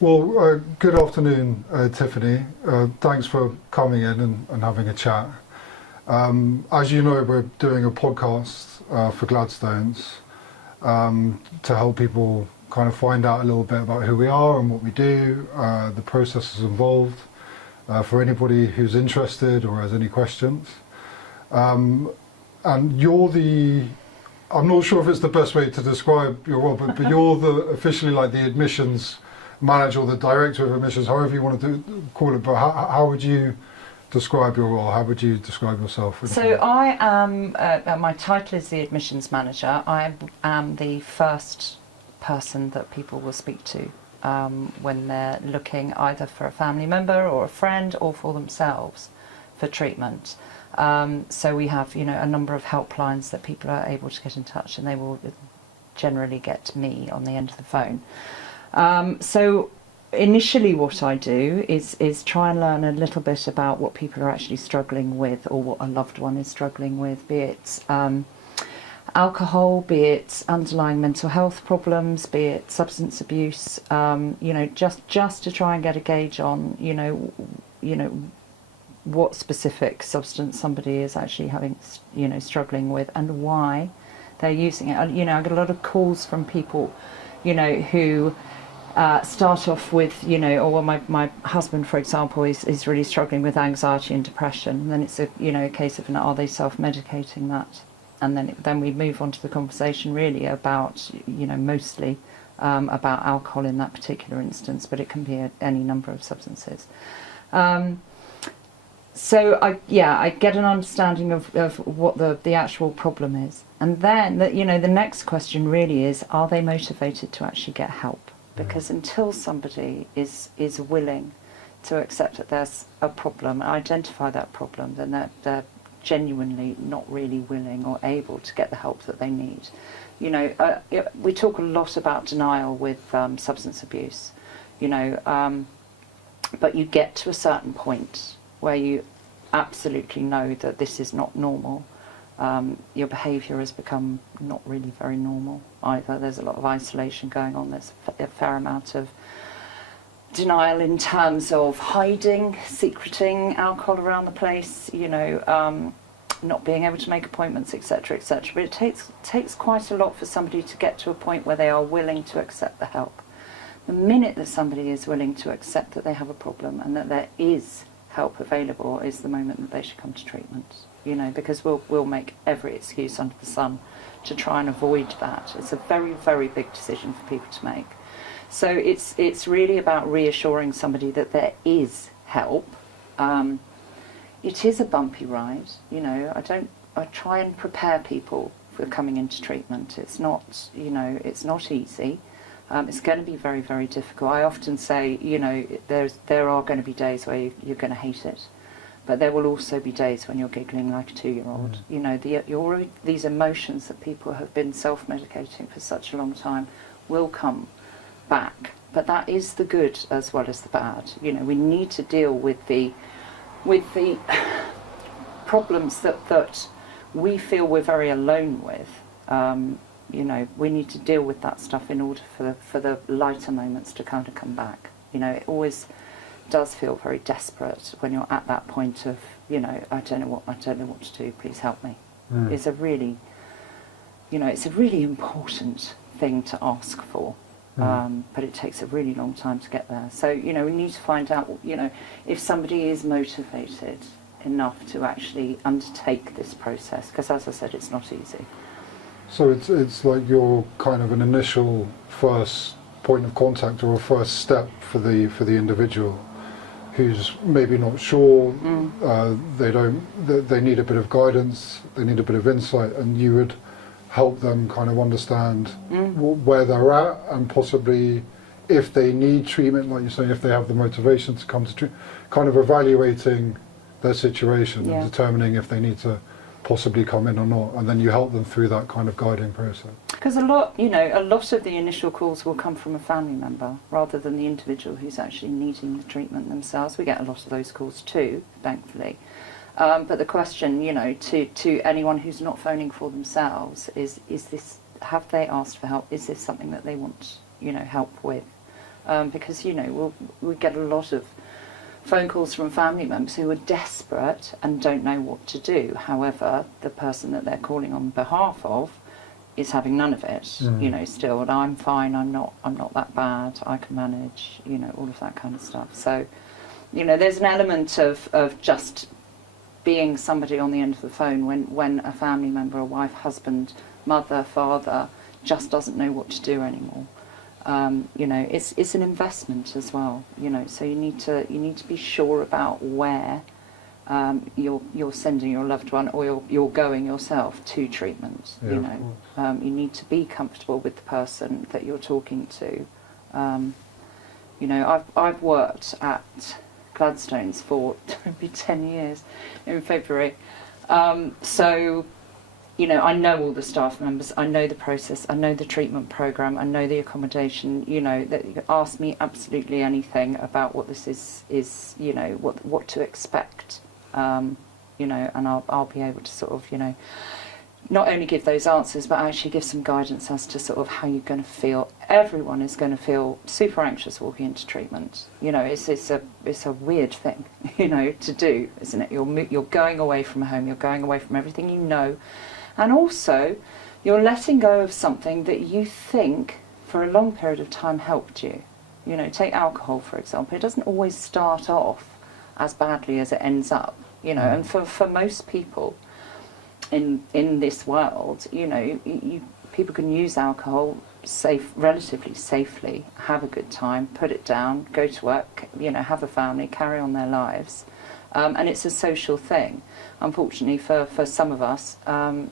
Well, good afternoon, Tiffany. Thanks for coming in and having a chat. As you know, we're doing a podcast for Gladstones to help people kind of find out a little bit about who we are and what we do, the processes involved, for anybody who's interested or has any questions. And you're I'm not sure if it's the best way to describe your role, but you're officially like the admissions manager or the director of admissions, however you want to call it. But how would you describe your role? How would you describe yourself? So I am, my title is the admissions manager. I am the first person that people will speak to when they're looking either for a family member or a friend or for themselves for treatment. So we have, a number of helplines that people are able to get in touch, and they will generally get me on the end of the phone. So initially what I do is try and learn a little bit about what people are actually struggling with, or what a loved one is struggling with, be it alcohol, be it underlying mental health problems, be it substance abuse, just to try and get a gauge on, what specific substance somebody is actually having, struggling with, and why they're using it. I get a lot of calls from people, who start off with, my husband, for example, is really struggling with anxiety and depression, and then it's a case of, are they self-medicating that? And then we move on to the conversation really about, mostly about alcohol in that particular instance, but it can be any number of substances. So I get an understanding of what the actual problem is, and then the next question really is, are they motivated to actually get help? Because until somebody is willing to accept that there's a problem and identify that problem, then they're genuinely not really willing or able to get the help that they need. We talk a lot about denial with substance abuse, but you get to a certain point where you absolutely know that this is not normal. Your behaviour has become not really very normal either. There's a lot of isolation going on. There's a fair amount of denial in terms of hiding, secreting alcohol around the place, not being able to make appointments, etc., etc. But it takes quite a lot for somebody to get to a point where they are willing to accept the help. The minute that somebody is willing to accept that they have a problem and that there is help available is the moment that they should come to treatment, because we'll make every excuse under the sun to try and avoid that. It's a very, very big decision for people to make. So it's really about reassuring somebody that there is help. It is a bumpy ride, I try and prepare people for coming into treatment. It's not, it's not easy. It's going to be very, very difficult. I often say, there are going to be days where you're going to hate it, but there will also be days when you're giggling like a 2-year-old. These emotions that people have been self-medicating for such a long time will come back. But that is the good as well as the bad. We need to deal with the problems that we feel we're very alone with. We need to deal with that stuff in order for the lighter moments to kind of come back. It always does feel very desperate when you're at that point of, I don't know what to do, please help me. It's a really, it's a really important thing to ask for. But it takes a really long time to get there. So, we need to find out, if somebody is motivated enough to actually undertake this process, because as I said, it's not easy. So it's like you're kind of an initial first point of contact or a first step for the individual who's maybe not sure, they need a bit of guidance, they need a bit of insight, and you would help them kind of understand where they're at, and possibly if they need treatment, like you're saying, if they have the motivation to come to treatment, kind of evaluating their situation and determining if they need to possibly come in or not, and then you help them through that kind of guiding process. Because a lot of the initial calls will come from a family member rather than the individual who's actually needing the treatment themselves. We get a lot of those calls too, thankfully. But the question, to anyone who's not phoning for themselves is this, have they asked for help? Is this something that they want, help with? because, you know, we get a lot of phone calls from family members who are desperate and don't know what to do. However, the person that they're calling on behalf of is having none of it, you know, still, and I'm fine, I'm not that bad, I can manage, you know, all of that kind of stuff. So, you know, there's an element of just being somebody on the end of the phone when a family member, a wife, husband, mother, father, just doesn't know what to do anymore. You know, it's an investment as well, you know, so you need to be sure about where you're sending your loved one, or you're going yourself to treatment. Yeah, you know, you need to be comfortable with the person that you're talking to. You know, I've worked at Gladstones for maybe 10 years in February, so you know, I know all the staff members, I know the process, I know the treatment programme, I know the accommodation, you know, that you can ask me absolutely anything about what this is, you know, what to expect, you know, and I'll be able to sort of, you know, not only give those answers, but actually give some guidance as to sort of how you're going to feel. Everyone is going to feel super anxious walking into treatment. You know, it's a weird thing, you know, to do, isn't it? You're going away from home, you're going away from everything you know, and also you're letting go of something that you think for a long period of time helped you. You know, take alcohol, for example. It doesn't always start off as badly as it ends up, you know, and for most people in this world, you know, people can use alcohol relatively safely, have a good time, put it down, go to work, you know, have a family, carry on their lives, and it's a social thing. Unfortunately for some of us,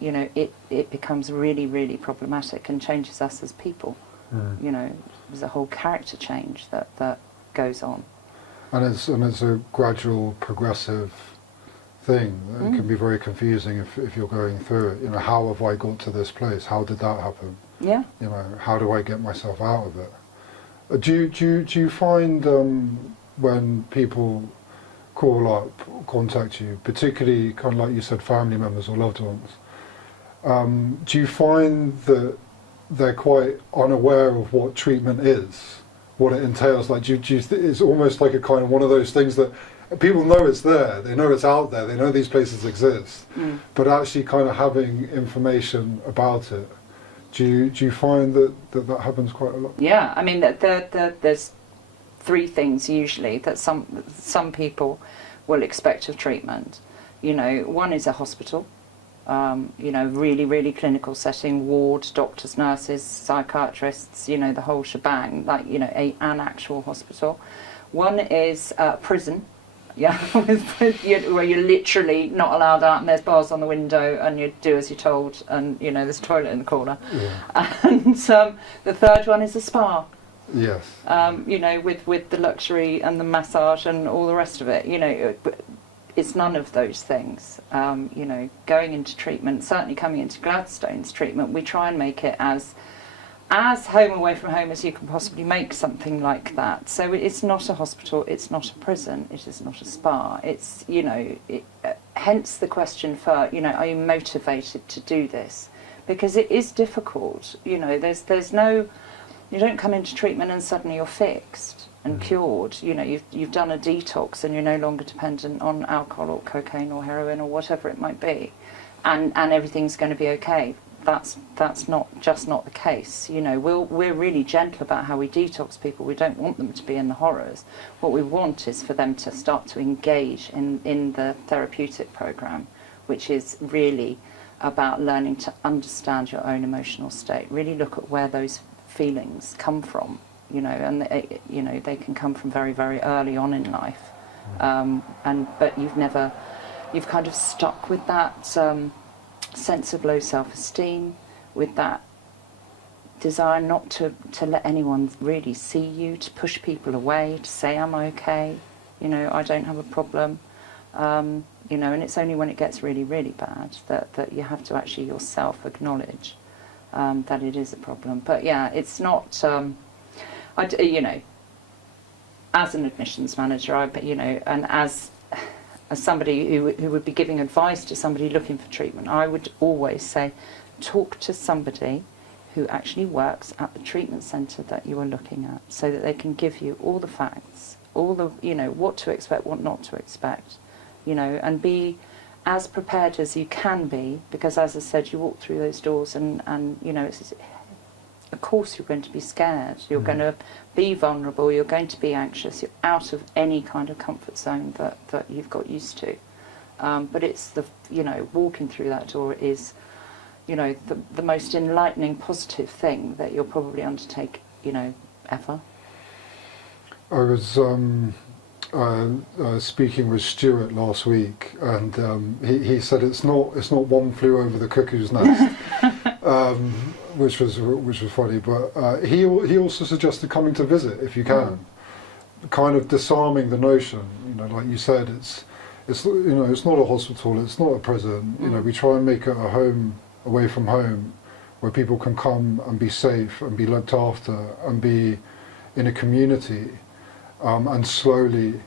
you know, it becomes really, really problematic and changes us as people. You know, there's a whole character change that goes on. And it's a gradual, progressive thing. It can be very confusing if you're going through it. You know, how have I got to this place? How did that happen? Yeah. You know, how do I get myself out of it? Do you find when people call up, contact you, particularly kind of like you said, family members or loved ones, do you find that they're quite unaware of what treatment is, what it entails? Like, it's almost like a kind of one of those things that people know it's there, they know it's out there, they know these places exist, but actually kind of having information about it. Do you find that happens quite a lot? Yeah, I mean, there's three things usually that some people will expect of treatment. You know, one is a hospital, you know, really, really clinical setting, ward, doctors, nurses, psychiatrists, you know, the whole shebang, like, you know, an actual hospital. One is prison. Yeah, where you're literally not allowed out, and there's bars on the window, and you do as you're told, and you know there's a toilet in the corner. Yeah. And the third one is a spa. Yes. You know, with the luxury and the massage and all the rest of it. You know, it's none of those things. You know, going into treatment, certainly coming into Gladstones treatment, we try and make it as home away from home as you can possibly make something like that. So it's not a hospital, it's not a prison, it is not a spa. It's, you know, hence the question for, you know, are you motivated to do this? Because it is difficult. You know, there's no, you don't come into treatment and suddenly you're fixed and cured. You know, you've done a detox and you're no longer dependent on alcohol or cocaine or heroin or whatever it might be, and everything's going to be okay. That's not the case. You know, we're really gentle about how we detox people. We don't want them to be in the horrors. What we want is for them to start to engage in the therapeutic program, which is really about learning to understand your own emotional state. Really look at where those feelings come from. You know, and you know, they can come from very, very early on in life. But you've kind of stuck with that sense of low self-esteem, with that desire not to let anyone really see you, to push people away, to say I'm okay, you know, I don't have a problem, you know, and it's only when it gets really, really bad that you have to actually yourself acknowledge that it is a problem. But yeah, it's not, you know, as an admissions manager, you know, and as somebody who would be giving advice to somebody looking for treatment, I would always say, talk to somebody who actually works at the treatment centre that you are looking at, so that they can give you all the facts, all the, what to expect, what not to expect, and be as prepared as you can be, because as I said, you walk through those doors and it's, of course you're going to be scared, you're going to be vulnerable, you're going to be anxious, you're out of any kind of comfort zone that you've got used to. But it's the, walking through that door is, the most enlightening, positive thing that you'll probably undertake, ever. I was speaking with Stuart last week, and he said it's not one flew over the cuckoo's nest, which was funny. But he also suggested coming to visit if you can, kind of disarming the notion. Like you said, it's not a hospital, it's not a prison. We try and make it a home away from home, where people can come and be safe and be looked after and be in a community. And slowly,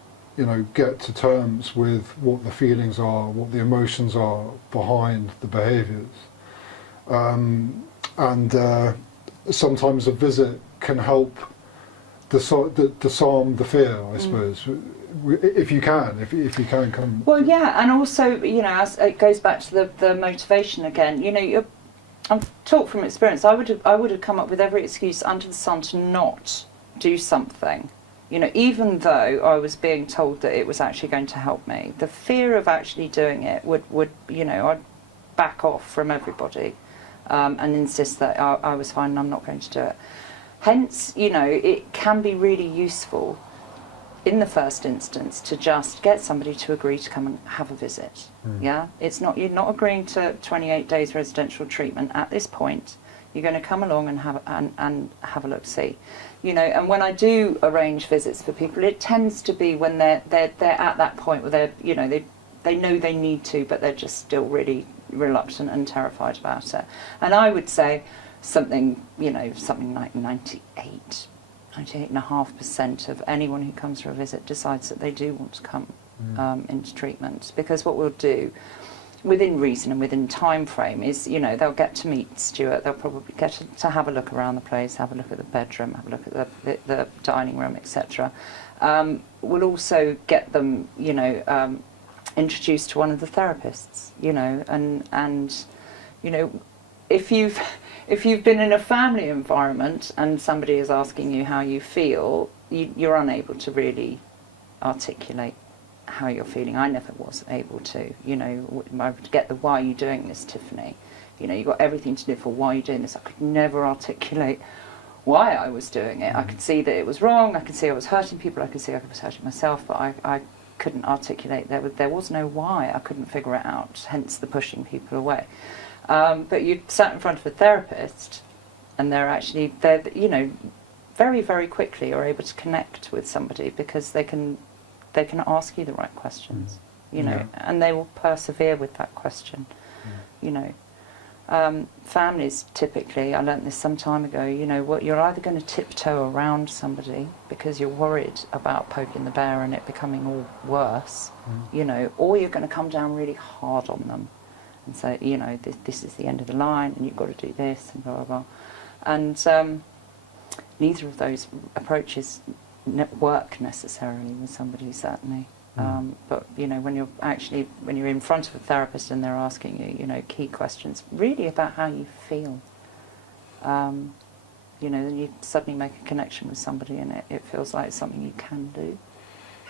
get to terms with what the feelings are, what the emotions are behind the behaviours. Sometimes a visit can help disarm the fear, I suppose, if you can come. Well, yeah, and also, as it goes back to the motivation again. I'm talk from experience. I would have come up with every excuse under the sun to not do something. Even though I was being told that it was actually going to help me, the fear of actually doing it would I'd back off from everybody and insist that I was fine and I'm not going to do it. Hence, it can be really useful in the first instance to just get somebody to agree to come and have a visit. Yeah, you're not agreeing to 28 days residential treatment at this point. You're going to come along and have a look, see. And when I do arrange visits for people, it tends to be when they're at that point where they know they need to, but they're just still really reluctant and terrified about it. And I would say something like 98.5% of anyone who comes for a visit decides that they do want to come into treatment, because what we'll do, within reason and within time frame, is they'll get to meet Stuart, they'll probably get to have a look around the place, have a look at the bedroom, have a look at the dining room, etc. We'll also get them introduced to one of the therapists, and if you've been in a family environment and somebody is asking you how you feel, you're unable to really articulate how you're feeling. I never was able to. I would get the "why are you doing this, Tiffany?" You got everything to do for why are you doing this. I could never articulate why I was doing it. I could see that it was wrong. I could see I was hurting people. I could see I was hurting myself, but I couldn't articulate. There was no why. I couldn't figure it out. Hence the pushing people away. But you sat in front of a therapist, and they're very, very quickly are able to connect with somebody, because they can ask you the right questions, and they will persevere with that question. Families typically, I learnt this some time ago, you're either going to tiptoe around somebody because you're worried about poking the bear and it becoming all worse, or you're going to come down really hard on them and say, this is the end of the line and you've got to do this and blah, blah, blah. And neither of those approaches work necessarily with somebody, certainly. But when you're in front of a therapist and they're asking you, key questions, really about how you feel, then you suddenly make a connection with somebody, and it feels like it's something you can do.